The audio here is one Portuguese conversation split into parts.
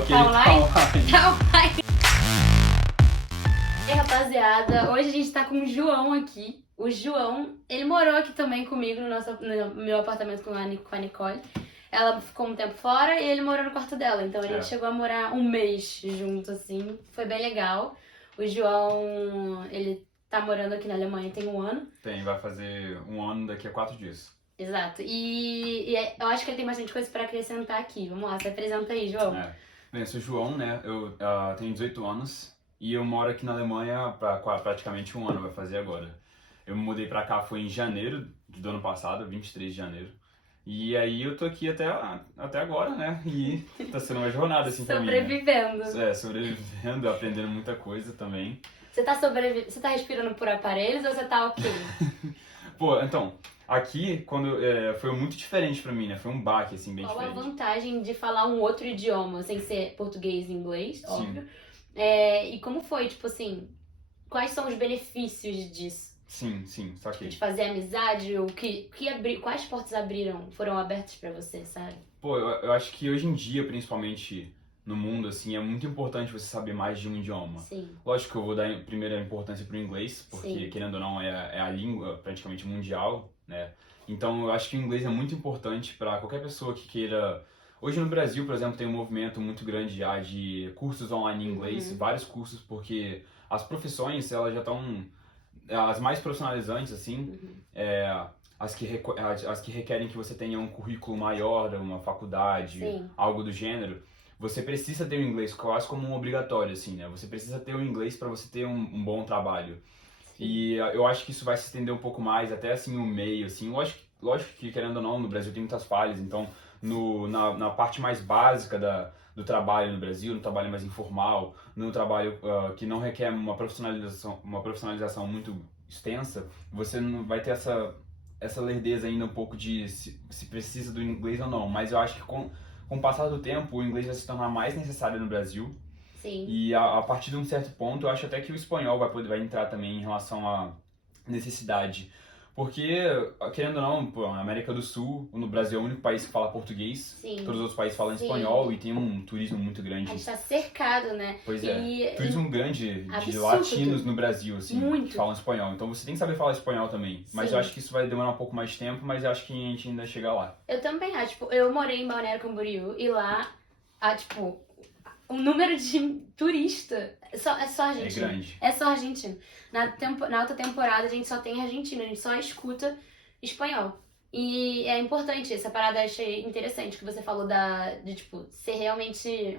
Ok, Tá online? online. Tá online. E aí, rapaziada, hoje a gente tá com o João aqui. O João, ele morou aqui também comigo no meu apartamento com a Nicole. Ela ficou um tempo fora e ele morou no quarto dela. Então a gente chegou a morar um mês junto, assim. Foi bem legal. O João, ele tá morando aqui na Alemanha tem um ano. Vai fazer um ano daqui a 4 dias. Exato. Eu acho que ele tem bastante coisa pra acrescentar aqui. Vamos lá, se apresenta aí, João. Bem, eu sou o João, né? Eu tenho 18 anos e eu moro aqui na Alemanha há praticamente um ano, vai fazer agora. Eu me mudei pra cá foi em janeiro do ano passado, 23 de janeiro. E aí eu tô aqui até agora, né? E tá sendo uma jornada assim pra mim, né? Sobrevivendo. Sobrevivendo, aprendendo muita coisa também. Você tá respirando por aparelhos ou você tá ok? Pô, então, aqui foi muito diferente pra mim, né? Foi um baque, assim, bem Qual diferente. a vantagem de falar um outro idioma, sem ser português e inglês, óbvio? E como foi, tipo assim, quais são os benefícios disso? Sim, só que... De fazer amizade, quais portas foram abertas pra você, sabe? Pô, eu acho que hoje em dia, principalmente no mundo, assim, é muito importante você saber mais de um idioma. Sim. Lógico que eu vou dar primeira importância pro inglês, porque, Sim, querendo ou não, é a língua praticamente mundial, né? Então, eu acho que o inglês é muito importante para qualquer pessoa que queira... Hoje no Brasil, por exemplo, tem um movimento muito grande já de cursos online em inglês, vários cursos, porque as profissões, elas já estão... As mais profissionalizantes, assim, as que requerem que você tenha um currículo maior, uma faculdade, Sim. algo do gênero, você precisa ter o inglês quase como um obrigatório, assim, né? Você precisa ter o inglês para você ter um bom trabalho. Sim. E eu acho que isso vai se estender um pouco mais, até assim, o meio, assim. Lógico que, querendo ou não, no Brasil tem muitas falhas, então, na parte mais básica do trabalho no Brasil, no trabalho mais informal, no trabalho que não requer uma profissionalização muito extensa, você não vai ter essa lerdeza ainda um pouco de se precisa do inglês ou não. Mas eu acho que com o passar do tempo, o inglês vai se tornar mais necessário no Brasil. Sim. E a partir de um certo ponto, eu acho até que o espanhol vai entrar também em relação à necessidade. Porque, querendo ou não, pô, na América do Sul, no Brasil é o único país que fala português. Sim. Todos os outros países falam Sim. espanhol e tem um turismo muito grande. A gente tá cercado, né? Pois é, turismo grande de absurdo. latinos no Brasil, assim, Muito. que falam espanhol. Então você tem que saber falar espanhol também. Mas Sim. eu acho que isso vai demorar um pouco mais de tempo, mas eu acho que a gente ainda chega lá. Eu também acho, tipo, eu morei em Balneário Camboriú e lá, o número de turista é só argentino. É grande. É só argentino. Na outra temporada a gente só tem argentino, a gente só escuta espanhol. E é importante, essa parada eu achei interessante que você falou de tipo, ser realmente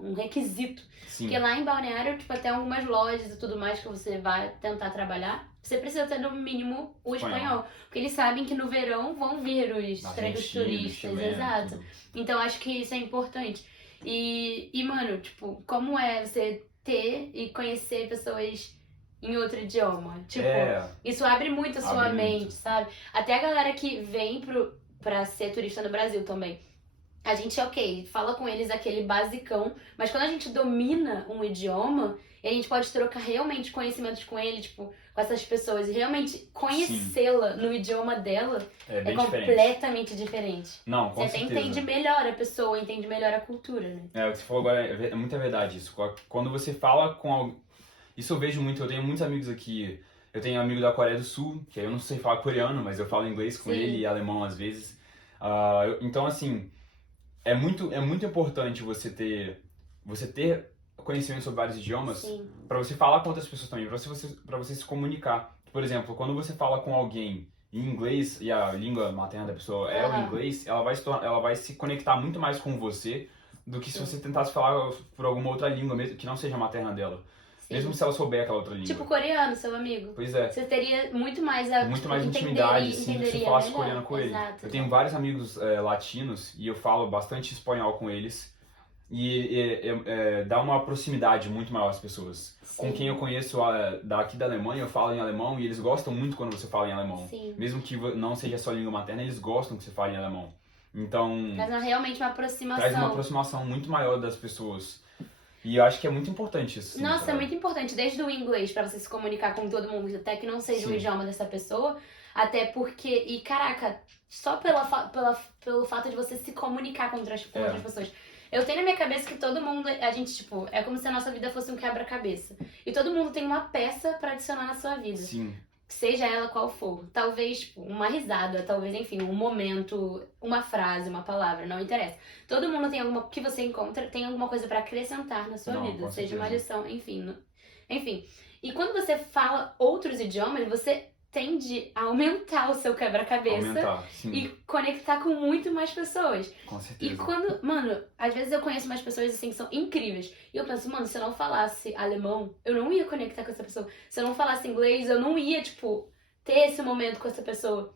um requisito. Sim. Porque lá em Balneário, tipo, até algumas lojas e tudo mais que você vai tentar trabalhar, você precisa ter no mínimo o espanhol. Porque eles sabem que no verão vão vir os turistas, chileno, exato. tudo. Então acho que isso é importante. E mano, tipo, como é você ter e conhecer pessoas em outro idioma? Tipo, isso abre muito a sua mente, sabe? Até a galera que vem pra ser turista no Brasil também. A gente, fala com eles aquele basicão, mas quando a gente domina um idioma, a gente pode trocar realmente conhecimentos com ele, tipo, com essas pessoas, e realmente conhecê-la no idioma dela é completamente diferente. Não, com certeza. Você certeza. entende melhor a pessoa, entende melhor a cultura, né? O que você falou agora é muita verdade isso. Quando você fala com alguém... Isso eu vejo muito, eu tenho muitos amigos aqui. Eu tenho um amigo da Coreia do Sul, que eu não sei falar coreano, mas eu falo inglês com ele e alemão às vezes. Então, assim, é muito importante você ter conhecimento sobre vários idiomas para você falar com outras pessoas também, para você se comunicar. Por exemplo, quando você fala com alguém em inglês e a língua materna da pessoa é o inglês, ela vai se conectar muito mais com você do que se você tentasse falar por alguma outra língua mesmo que não seja a materna dela. Mesmo se ela souber aquela outra língua. Tipo coreano, seu amigo. Pois é. Você teria muito mais intimidade, assim, se você falasse coreano com ele. Exato. Eu tenho vários amigos latinos e eu falo bastante espanhol com eles. E dá uma proximidade muito maior às pessoas. Com quem eu conheço daqui da Alemanha, eu falo em alemão e eles gostam muito quando você fala em alemão. Sim. Mesmo que não seja a sua língua materna, eles gostam que você fale em alemão. Então... Traz realmente uma aproximação. Traz uma aproximação muito maior das pessoas. E eu acho que é muito importante isso. Sim, nossa, é muito importante. Desde o inglês, pra você se comunicar com todo mundo, até que não seja o idioma dessa pessoa. Até porque... E, caraca, só pelo fato de você se comunicar com outras pessoas. Eu tenho na minha cabeça que todo mundo, a gente, tipo, é como se a nossa vida fosse um quebra-cabeça. E todo mundo tem uma peça pra adicionar na sua vida. Sim. Seja ela qual for. Talvez, tipo, uma risada, talvez, enfim, um momento, uma frase, uma palavra, não interessa. Todo mundo tem alguma, que você encontra, tem alguma coisa pra acrescentar na sua vida. Seja uma lição, enfim. Enfim. E quando você fala outros idiomas, você tende a aumentar o seu quebra-cabeça e conectar com muito mais pessoas. Com certeza. E quando, mano, às vezes eu conheço umas pessoas assim que são incríveis. E eu penso, mano, se eu não falasse alemão, eu não ia conectar com essa pessoa. Se eu não falasse inglês, eu não ia, tipo, ter esse momento com essa pessoa.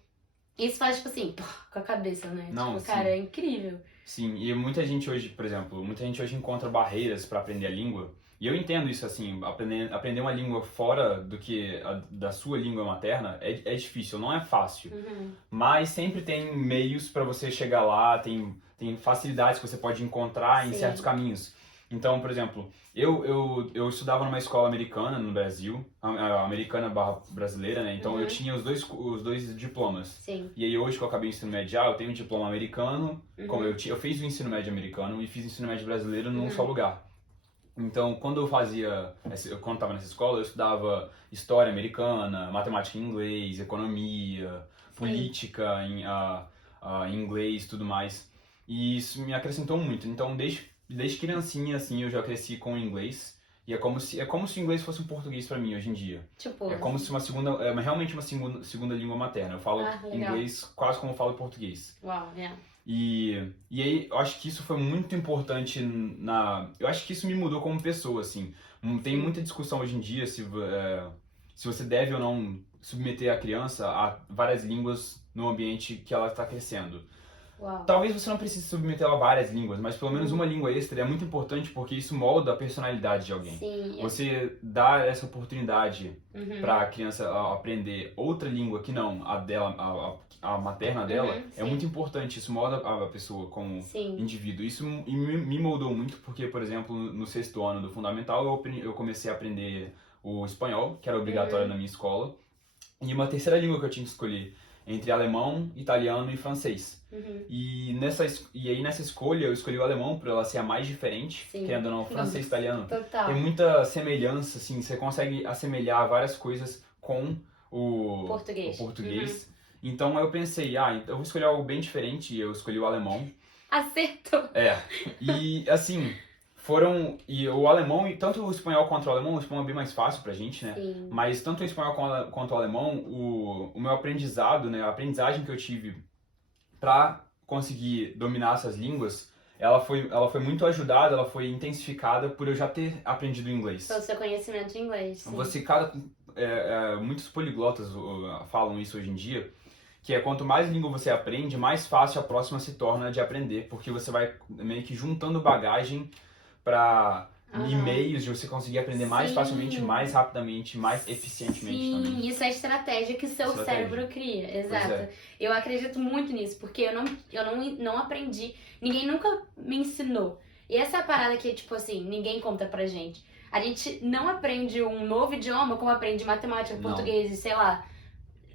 Isso faz, tipo assim, com a cabeça, né? Não, tipo, cara, é incrível. Sim, e muita gente hoje, por exemplo, muita gente hoje encontra barreiras pra aprender a língua. E eu entendo isso, assim, aprender uma língua fora do que da sua língua materna é difícil, não é fácil. Mas sempre tem meios para você chegar lá, tem facilidades que você pode encontrar em certos caminhos. Então, por exemplo, eu estudava numa escola americana no Brasil, americana barra brasileira, né? Então eu tinha os dois diplomas. Sim. E aí hoje que eu acabei o ensino médio, eu tenho um diploma americano, como eu fiz o ensino médio americano e fiz o ensino médio brasileiro num só lugar. Então, quando eu estava nessa escola, eu estudava história americana, matemática em inglês, economia, política em inglês, tudo mais. E isso me acrescentou muito. Então, desde criancinha, assim, eu já cresci com o inglês. E é como se o inglês fosse um português pra mim hoje em dia. Tipo, é como se realmente uma segunda língua materna. Eu falo inglês quase como eu falo português. Uau, yeah. E aí, eu acho que isso foi muito importante eu acho que isso me mudou como pessoa, assim. Tem muita discussão hoje em dia se você deve ou não submeter a criança a várias línguas no ambiente que ela está crescendo. Uau. Talvez você não precise submeter ela a várias línguas, mas pelo menos uma língua extra é muito importante porque isso molda a personalidade de alguém. Sim. Você dar essa oportunidade para a criança aprender outra língua que não a dela, a materna dela, é muito importante. Isso molda a pessoa como indivíduo. Isso me moldou muito porque, por exemplo, no 6º ano do fundamental eu comecei a aprender o espanhol, que era obrigatório na minha escola, e uma terceira língua que eu tinha que escolher entre alemão, italiano e francês. E aí nessa escolha eu escolhi o alemão por ela ser a mais diferente, querendo ou não, francês e italiano. Total. Tem muita semelhança, assim, você consegue assemelhar várias coisas com o português. Então eu pensei, eu vou escolher algo bem diferente, e eu escolhi o alemão. Acertou! E assim, e o alemão, e tanto o espanhol quanto o alemão, o espanhol é bem mais fácil pra gente, né? Sim. Mas tanto o espanhol quanto o alemão, o meu aprendizado, né, a aprendizagem que eu tive pra conseguir dominar essas línguas, ela foi muito ajudada, ela foi intensificada por eu já ter aprendido inglês. Pelo seu conhecimento de inglês. Sim. Muitos poliglotas falam isso hoje em dia, que é quanto mais língua você aprende, mais fácil a próxima se torna de aprender, porque você vai meio que juntando bagagem para e-mails de você conseguir aprender mais facilmente, mais rapidamente, mais eficientemente também. Sim, isso é a estratégia que seu cérebro cria, exato. Eu acredito muito nisso, porque eu não aprendi, ninguém nunca me ensinou. E essa parada que, tipo assim, ninguém conta pra gente. A gente não aprende um novo idioma como aprende matemática, português e sei lá,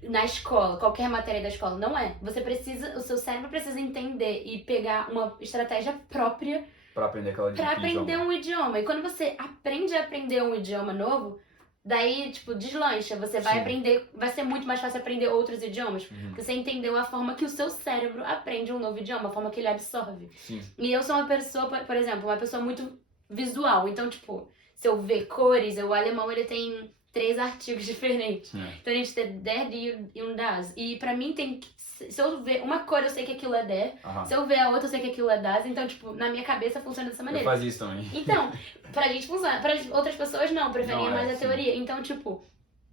na escola, qualquer matéria da escola. Não é. O seu cérebro precisa entender e pegar uma estratégia própria pra aprender um idioma. E quando você aprende a aprender um idioma novo, daí, tipo, deslancha. Você vai aprender, vai ser muito mais fácil aprender outros idiomas. Porque você entendeu a forma que o seu cérebro aprende um novo idioma, a forma que ele absorve. Sim. E eu sou uma pessoa, por exemplo, uma pessoa muito visual. Então, tipo, se eu ver cores, o alemão, ele tem 3 artigos diferentes. Então a gente tem der, die e das. E pra mim tem que... Se eu ver uma cor, eu sei que aquilo é der. Se eu ver a outra, eu sei que aquilo é das. Então, tipo, na minha cabeça funciona dessa maneira. Eu fazia isso também. Então, pra gente funciona. Pra outras pessoas, não. Preferia mais a teoria. Então, tipo,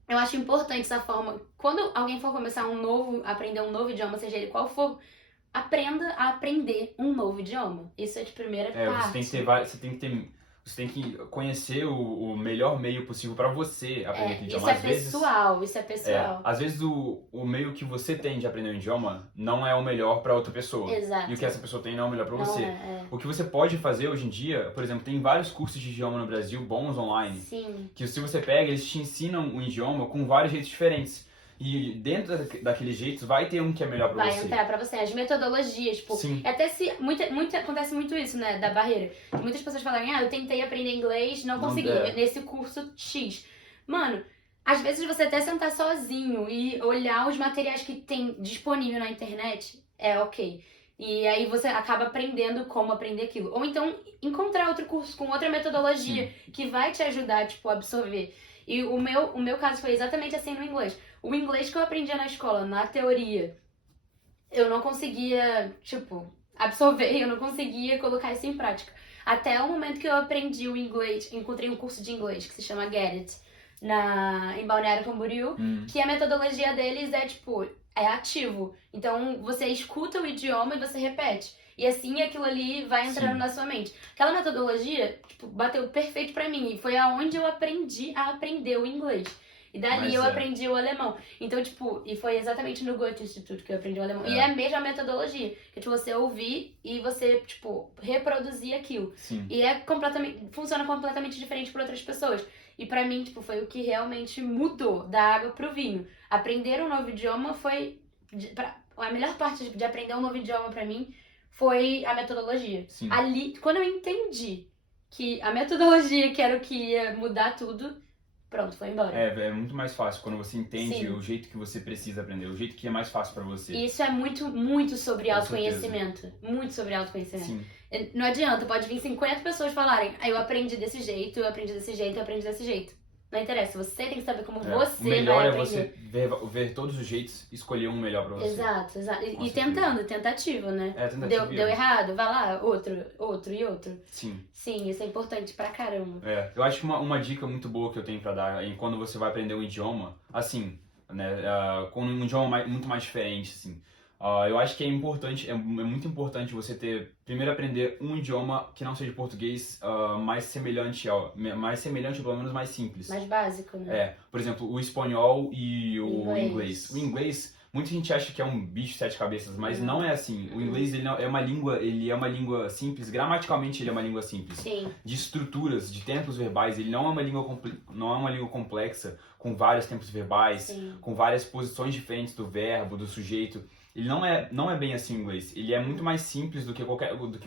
eu acho importante essa forma. Quando alguém for começar aprender um novo idioma, seja ele qual for, aprenda a aprender um novo idioma. Isso é de primeira parte. Você tem que conhecer o melhor meio possível para você aprender aquele idioma. Isso é pessoal. Às vezes o meio que você tem de aprender um idioma não é o melhor para outra pessoa. Exato. E o que essa pessoa tem não é o melhor para você. O que você pode fazer hoje em dia, por exemplo, tem vários cursos de idioma no Brasil bons online. Sim. Que se você pega, eles te ensinam um idioma com vários jeitos diferentes. E dentro daquele jeito vai ter um que é melhor pra você. Vai entrar pra você. As metodologias, tipo, Sim. até se. Acontece muito isso, né? Da barreira. Muitas pessoas falam, eu tentei aprender inglês, não consegui. Nesse curso X. Mano, às vezes você até sentar sozinho e olhar os materiais que tem disponível na internet é ok. E aí você acaba aprendendo como aprender aquilo. Ou então encontrar outro curso com outra metodologia que vai te ajudar, tipo, a absorver. E o meu caso foi exatamente assim no inglês. O inglês que eu aprendia na escola, na teoria, eu não conseguia, tipo, absorver, eu não conseguia colocar isso em prática. Até o momento que eu aprendi o inglês, encontrei um curso de inglês que se chama Get It, em Balneário Camboriú, que a metodologia deles é, tipo, é ativo. Então, você escuta o idioma e você repete. E assim, aquilo ali vai entrando na sua mente. Aquela metodologia, tipo, bateu perfeito pra mim. E foi aonde eu aprendi a aprender o inglês. E dali eu aprendi o alemão. Então, tipo, e foi exatamente no Goethe Instituto que eu aprendi o alemão. E é a mesma metodologia. Que é tipo, você ouvir e você, tipo, reproduzir aquilo. Sim. E funciona completamente diferente para outras pessoas. E pra mim, tipo, foi o que realmente mudou da água pro vinho. Aprender um novo idioma foi... A melhor parte de aprender um novo idioma pra mim foi a metodologia. Sim. Ali, quando eu entendi que a metodologia que era o que ia mudar tudo, pronto, foi embora. É muito mais fácil quando você entende o jeito que você precisa aprender, o jeito que é mais fácil pra você. E isso é muito, muito sobre autoconhecimento. Muito sobre autoconhecimento. Sim. Não adianta, pode vir 50 pessoas falarem, eu aprendi desse jeito, eu aprendi desse jeito, eu aprendi desse jeito. Não interessa, você tem que saber como você vai aprender. O melhor é você ver todos os jeitos, escolher um melhor pra você. Exato. E tentativa, né? Tentativa. Deu errado, vai lá, outro e outro. Sim. Sim, isso é importante pra caramba. Eu acho que uma dica muito boa que eu tenho pra dar é quando você vai aprender um idioma, assim, né, com um idioma muito mais diferente, assim. Eu acho que é muito importante você primeiro aprender um idioma que não seja português, mais semelhante ou pelo menos mais simples. Mais básico, né? Por exemplo, o espanhol e o inglês. O inglês, muita gente acha que é um bicho de sete cabeças, mas não é assim. O inglês ele é uma língua simples, gramaticalmente ele é uma língua simples. Sim. De estruturas, de tempos verbais, ele não é uma língua complexa, com vários tempos verbais, com várias posições diferentes do verbo, do sujeito. Ele não é bem assim o inglês. Ele é muito mais simples do que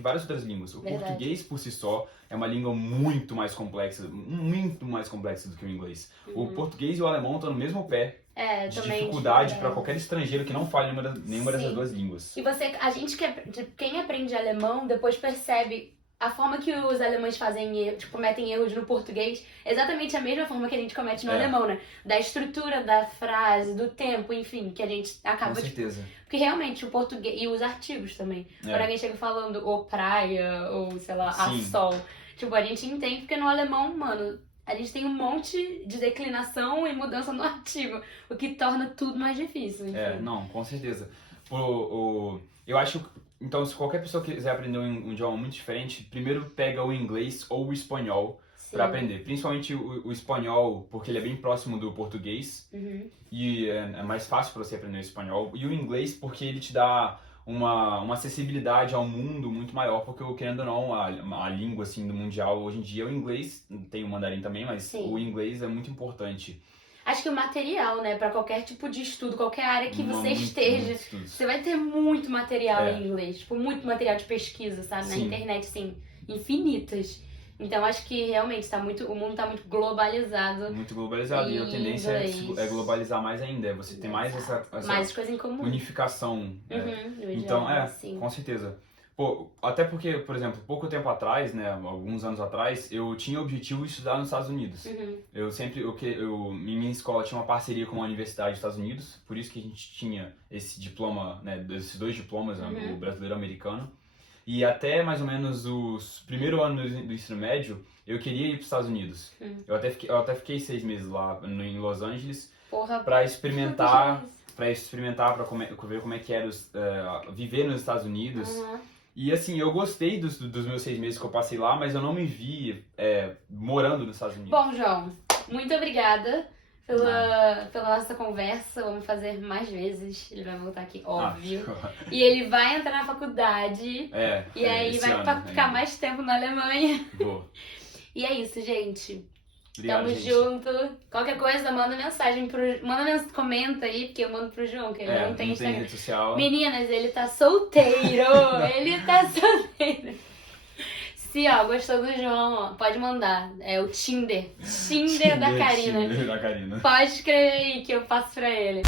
várias outras línguas. O português, por si só, é uma língua muito mais complexa do que o inglês. O português e o alemão estão no mesmo pé de dificuldade para qualquer estrangeiro que não fale nenhuma dessas duas línguas. E quem aprende alemão, depois percebe a forma que os alemães cometem erros no português é exatamente a mesma forma que a gente comete no alemão, né? Da estrutura da frase, do tempo, enfim, que a gente acaba... Com certeza. Porque realmente o português... E os artigos também. Quando alguém chega falando ou praia, ou sei lá, a sol. Tipo, a gente entende porque no alemão, mano, a gente tem um monte de declinação e mudança no artigo. O que torna tudo mais difícil. Enfim. Não, com certeza. Eu acho... Então, se qualquer pessoa quiser aprender um idioma muito diferente, primeiro pega o inglês ou o espanhol para aprender. Principalmente o espanhol, porque ele é bem próximo do português e é mais fácil para você aprender o espanhol. E o inglês, porque ele te dá uma acessibilidade ao mundo muito maior, porque, querendo ou não, a língua assim, do mundial hoje em dia é o inglês. Tem o mandarim também, mas o inglês é muito importante. Acho que o material, né, para qualquer tipo de estudo, qualquer área que você esteja, você vai ter muito material em inglês, tipo, muito material de pesquisa, sabe, na internet, assim, infinitas. Então, acho que realmente o mundo tá muito globalizado. Muito globalizado, e a tendência é globalizar mais ainda, você ter mais essa mais coisa em comum. Unificação. Então, com certeza. Até porque, por exemplo, pouco tempo atrás, né, alguns anos atrás, eu tinha o objetivo de estudar nos Estados Unidos. Minha escola tinha uma parceria com a Universidade dos Estados Unidos, por isso que a gente tinha esse diploma, né, esses dois diplomas, o brasileiro e o americano. E até mais ou menos o primeiro ano do ensino médio, eu queria ir para os Estados Unidos. Eu até fiquei 6 meses lá em Los Angeles para experimentar, para ver como é que era viver nos Estados Unidos. E assim, eu gostei dos meus 6 meses que eu passei lá, mas eu não me vi morando nos Estados Unidos. Bom, João, muito obrigada pela nossa conversa. Vamos fazer mais vezes. Ele vai voltar aqui, óbvio. E ele vai entrar na faculdade. E aí vai ficar mais tempo na Alemanha. Vou. E é isso, gente. Obrigado, Tamo gente. junto. Qualquer coisa, manda mensagem comenta aí, porque eu mando pro João, que ele não tem Instagram. Rede social. Meninas, ele tá solteiro. Ele tá solteiro. Se, gostou do João, pode mandar. É o Tinder. Tinder da Karina. Tinder da Karina. Pode escrever aí que eu passo pra ele.